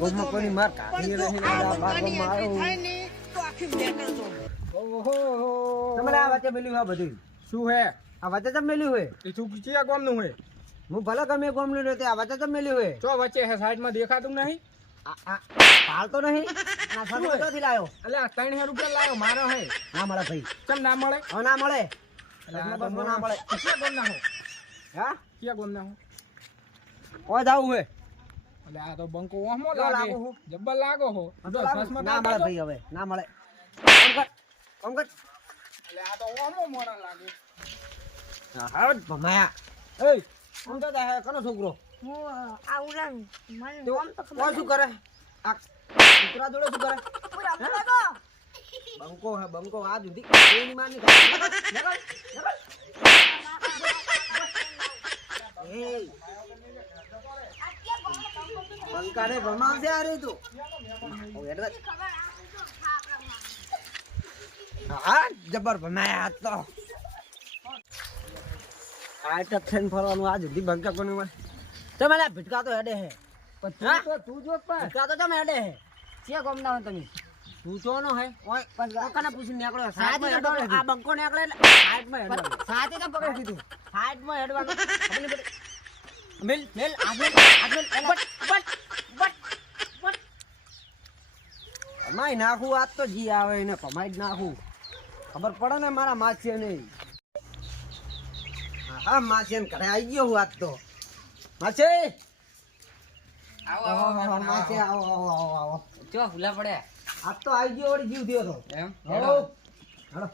ગોમમાં કોની માર કાઢી રહી ને આ બાર ગોમમાં આવ્યો તો આખી મેટર તો ઓહો તમારે આ વચ્ચે મેલ્યું આ બધું શું હે આ વચ્ચે તો મેલ્યું હોય એ શું કીયા ગામનું હે હું ભલે ગમે ગોમનું રહેતે આ વચ્ચે તો મેલ્યું હોય ચો વચ્ચે હે સાઈડમાં દેખાતું નહીં પાલ તો નહીં આ સાતો ક્યાંથી લાયો એટલે 3000 રૂપિયા લાયો મારો હે ના મળે ભાઈ કેમ ના મળે હવે ના મળે એટલે આ તો ના મળે કીયા ગામના હો હા કીયા ગામના હો ઓય જાવું હે એટલે આ તો બંકો ઓહમો જો લાગે લાગો હું. જબ્બર લાગો હો જો સસમાં ના મળે ભાઈ હવે ના મળે કોમ કર એટલે આ તો ઓહમો મોરા લાગે હા ભમાયા એ કોણ તો દે કનો છોકરો હું આ ઉલાન મને તો નામ તો ખબર કોણ શું કરે આ છોકરા જોડે શું કરે પૂરા બતાવો બંકો હે બંકો આ જુદી કોઈની માર ની નકલ એ બંકાને ભમાવશે આ રે તું ઓ એડવા હા જબર ભમાયા આજ તો આ તો ફેન ફરવાનું આ જુદી બંકા કોની માર તમારે ભટકા તો હેડે હે પણ તું જો પણ ભટકા તો તમે હેડે હે છે ગમ ના તમે પૂછોનો હે ઓય બંકાને પૂછીને નીકળ્યો સાહેબ આ બંકો નીકળે એટલે સાઈડમાં હેડવાનું સાથે તો પકડી દીધું સાઈડમાં હેડવાનું આપણે મેલ મેલ આગળ બટ કમાઈ નાખું આજ તો જી આવે એને કમાઈ જ નાખું ખબર પડે ને મારા માછે નહીં હા માછે ને ઘરે આવી ગયો હું આજ તો માછે આવો માછે આવો ચો ભૂલા પડ્યા આજ તો આવી ગયો વળી જીવ થયો તો એમ હેડો હેડો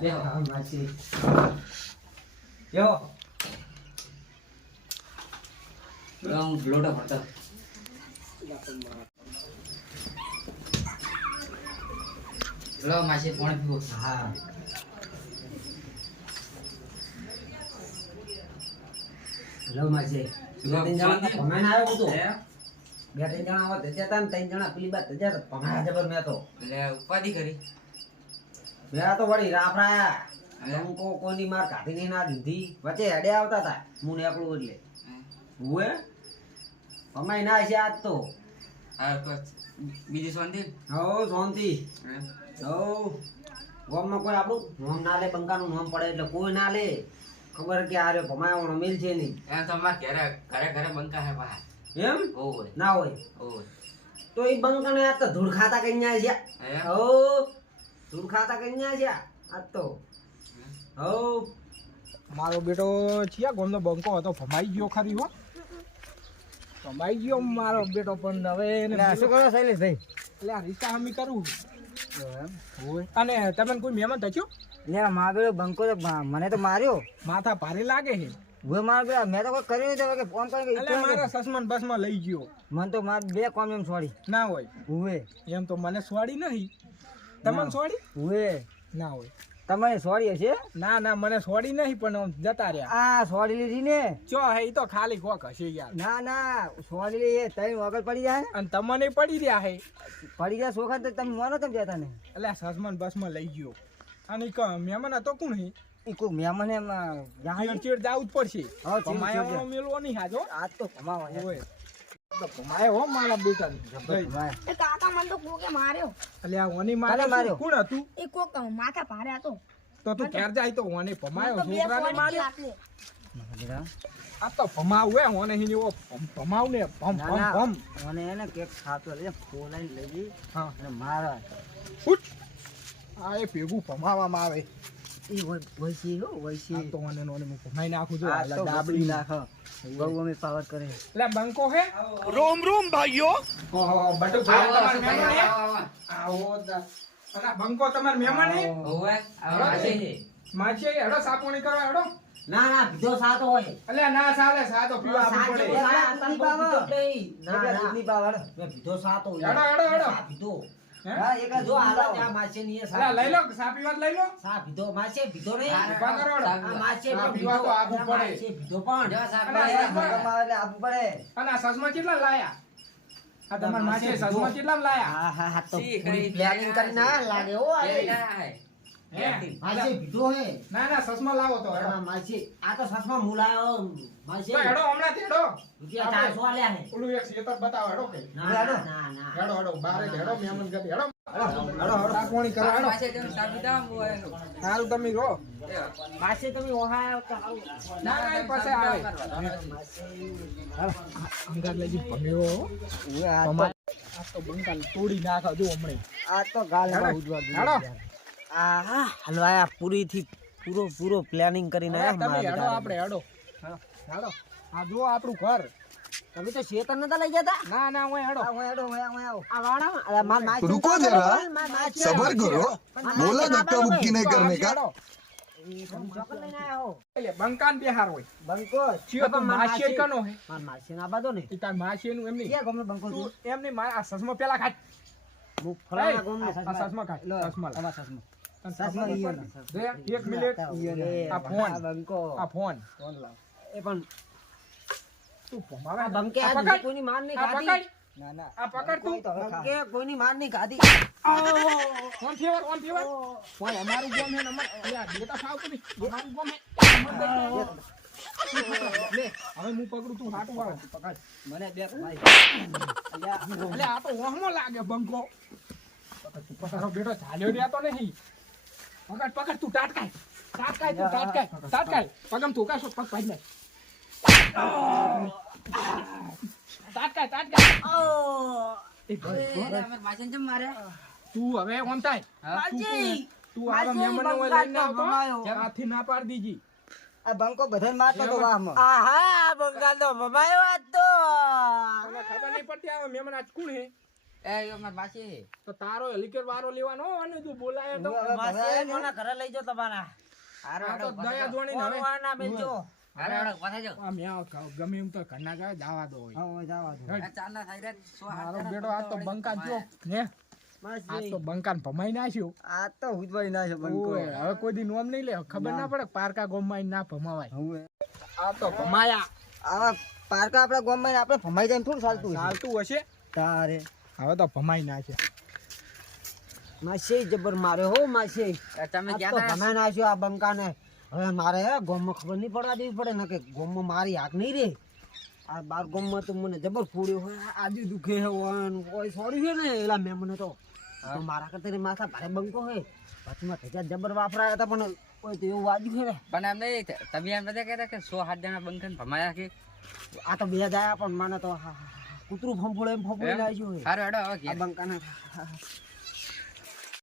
દેખો હા માછે યો હું લોટો ભરતો લો માસી પાણી પીવો હા હેલો માછે ત્રણ જણા ભમાઈને આવ્યો હતો બે ત્રણ જણા આવત હતા ને ત્રણ જણા પેલી બાદ ત્યાં ભમાયા જબર મેં તો એટલે ઉપાધિ કરી મેં તો વળી રાફરાયા અંકો કોની માર કાઢી નહીં ના દીધી વચ્ચે હેડે આવતા હતા હું એકલું એટલે હુએ ભમાઈ ના છે આજ તો હા તો બીજી શાંતિ હો શાંતિ હો ગામમાં કોઈ આપણું નામ ના લે બંકાનું નામ પડે એટલે કોઈ ના લે ખબર કે આ રહ્યો ભમાયો મેલ છે નહીં એમ તો અમારા ઘરે ઘરે ઘરે બંકા હે બહાર એમ ઓય ના હોય ઓય તો એ બંકાને આ તો ધૂળ ખાતા કઈ ન્યા છે હે હો ધૂળ ખાતા કઈ ન્યા છે આજ તો હો મારો બેટો છિયા ગામનો બંકો હતો ભમાઈ ગયો ખરી હો ભમાઈ ગયો મારો બેટો પણ હવે એને શું કરો શૈલેષભાઈ એટલે આ રીતા હમી કરું હોય અને તમે કોઈ મહેમાન થયો ને મારો બંકો તો મને તો માર્યો માથા ભારે લાગે છે હું મારો મેં તો કોઈ કર્યું નહીં કે ફોન એટલે મારા સસમાન બસમાં લઈ ગયો મને તો માર બે કોમ એમ છોડી ના હોય હુએ એમ તો મને સ્વાડી નહીં તમને સ્વાડી હુએ ના હોય તમારે છોડી હશે ના ના મને સ્વાડી નહીં પણ જતા રહ્યા આ છોડી લીધી ને ચો હે ઈ તો ખાલી કોક હશે યાર ના ના છોડી લી એ તઈ વગર પડી જાય અને તમને પડી રહ્યા હે પડી જાય સોખા તો તમે મોનો તમે જતા ને એટલે સસમાન બસમાં લઈ ગયો અને ઈ મહેમાન હતો કોણ હે ઈ કોઈ મહેમાન એમ ચીડ જાવું જ પડશે હા, ચીડ ભમાયો મેલવો નહીં હાજો આજ તો કમાવા હોય તો ભમાયો હો મારા બેટા એ કાકા મને તો કોકે માર્યો એટલે આ ઓની કાલે માર્યો માર્યો? કોણ હતું એ કોક માથા ભારે હતો તો તું ઘેર જાય તો ઓને ભમાયો મને તો બે છોકરાને સોડી માર્યો આટલે આ તો ભમાવ હે ઓને હી એવો ભમાવ ને ભમ ભમ ભમ મને એને કેક ખાતો લે ફોલાઈ લઈ ગઈ હા અને મારા ઉઠ આ એ ભેગું ભમાવામાં આવે ઈ વૈસી હો વૈસી આ તો ઓને ઓને હું ભમાઈ નાખું છું આ એટલે તો ડાબડી બબડી નાખ બહુ અમે પાવર કરે એટલે બંકો હે રોમ રોમ ભાઈઓ ઓહો બટુ ભાઈ તમાર મહેમાન હે આવો દા અને બંકો તમાર મહેમાન હે ઓય આ માસી છે માછે હેડો સાપોણી કરવા હેડો ના ના બીજો સાતો હોય એટલે ના ચાલે સાતો પીવા આપવું પડે ના ના દૂધની પાવર મેં બીજો સાતો હેડો હેડો હેડો બીજો હે? હા એક જો હાલો ત્યાં માછે ની એટલે લઈ લો સા પીવા લઈ લો સા બીજો માછે બીજો નહીં ઉભા કરો હેડો. આ માછે સા પીવા તો આપવું પડે માછે બીજો પણ જો સાહેબ અને આ સસમા- એટલે આપવું પડે અને આ સસમા કેટલા લાયા આ તમાર માછે સસમા કેટલા લાયા હા હા હા તો સી કરી પ્લાનિંગ કરીને આયા લાગે હો આ એ ના હે હે માસી પીધો હે ના ના સસમા લાવો તો હેડો હા, માસી આ તો સસમા મુલાયો માસી તો હેડો હમણાં જ હેડો રૂપિયા 400 આલ્યા હે ઓલું એક શેતર બતાવો હેડો કે ના ના ના હેડો હેડો બારે હેડો મહેમાન ગતિ હેડો ચા પાણી કરો હેડો પાસે તમે સાર પીધા હું એનું. હાલ તમે રહો માસી તમે ઓહાયો તો આવું. ના ના એ પાસે આવે અંગાર લેજી ભમ્યો આ તો બંકાલ તોડી નાખો જો હમણે આ તો ગાલ હેડો હેડો આ હલવાયા પૂરીથી પૂરો પ્લાનિંગ કરીને આયા તમે હેડો મારા આપણે હેડો હેડો આ જો આપણું ઘર તમે તો શેતર નતા લઈ જતા ના ના હું હેડો આ વાળા માર માસી रुको जरा सबर करो बोला धक्का मुक्की नहीं करने का હેડો ચોકન લઈને આયા હો એટલે બંકાન બિહાર હોય બંકો ચિયો તો માશિયર કનો હે માર માસી ના બાદો ને ઈ તાર માશિયરનું એમની ક્યાં ગમે બંકો તું એમની આ સસમો પેલા ખાટ હું ફલાણા ગોમ ને આ સસમા ખાટ સસમા લા. સસમા ઈયો ને જે એક મિનિટ આ ફોન બંકો આ ફોન એ પણ તું ભમાવે આ બંકે આ આજ પકડ. કોઈની માર નહીં આ ખાધી પકડ આ પકડ તું બંકે કોઈની માર નહીં ખાધી ઓન ફેવર ઓય અમારું ગોમ હે ને અમાર અલ્યા બેટા ખાવ કે નહીં અમારું ગોમ હે લે હવે હું પકડું તું હાટું વાળો પકડ મને બે ભાઈ એટલે આ તો વહમો લાગે બંકો તારો બેટો ચાલ્યો રહ્યા તો નહીં પકડ તું ટાટકાય પગમ તું કાશો પગ પાડી નાખ ટાટકાય એ ભાઈ, અમાર માસીને ચમ મારે? તું હવે ઓમ થાય તું આવા મહેમાનને ઓય લઈને આવતો હાથી ના પાડી દીજી આ બંકો બધાને મારતો તો વાહમાં આહા બંગાલ તો મમાયો આજ તો તમને ખબર નહીં પડતી આવા મહેમાન આજ કોણ હે એ અમાર માસી. તો તારો હેલિકોપ્ટર વાળો લેવાનો હો અને તું બોલાય તો માસી મને ઘરે લઈ જાઓ તમારા હારો આ તો હેડો, દયા જોણીને હવે ઓરવાના બેજો હારો હેડો, પાછા જાઓ. આ મેં ગમે એમ તો ઘરના ગાય જાવા દો હોય હા જાવા દો આ ચારના થાય રે, 100 હાથ મારો જણા બેટો આ તો પકડવા બંકાન પડી. જો ને આ માસી તો બંકાન ભમાઈ નાખ્યો આ તો હુજવાઈ ના છે બંકો ઓય, હવે કોઈ દી નોમ નહીં લે ખબર ના પડે પારકા ગોમમાં ના ભમાવાય હવે આ તો ભમાયા આવા પારકા આપડા ગામમાં ને આપણે ભમાઈ જાય થોડું ચાલતું હશે. ચાલતું હશે તારે હવે તો ભમાઈ નાખ્યા માસી જબર મારે હો માસી તમે આ ગયા તો તા? ભમાઈ નાખ્યો આ બંકાને હવે મારે ગામમાં ખબર નહીં પડવા દેવી પડે ને કે ગામમાં મારી હાક નહીં રે આ બાર ગામમાં તો મને જબર ફોડ્યો હોય આજે દુખે હે કોઈ સોડી છે ને એલા મેમને તો મારા કરતા માથા ભારે બંકો હે વચમાં ધજા જબર વાપરાયા હતા પણ કોઈ તો એવું વાગ્યું છે ને પણ એમ નહીં, તમે એમ નથી કહેતા કે 100 હાથ જણા બંકન ભમાયા કે? આ તો બે જાય પણ મને તો કૂતરું ફંફોડે એમ ફંફોડી નાખ્યું હે હારો હેડો હવે આ ઘેર. બંકાને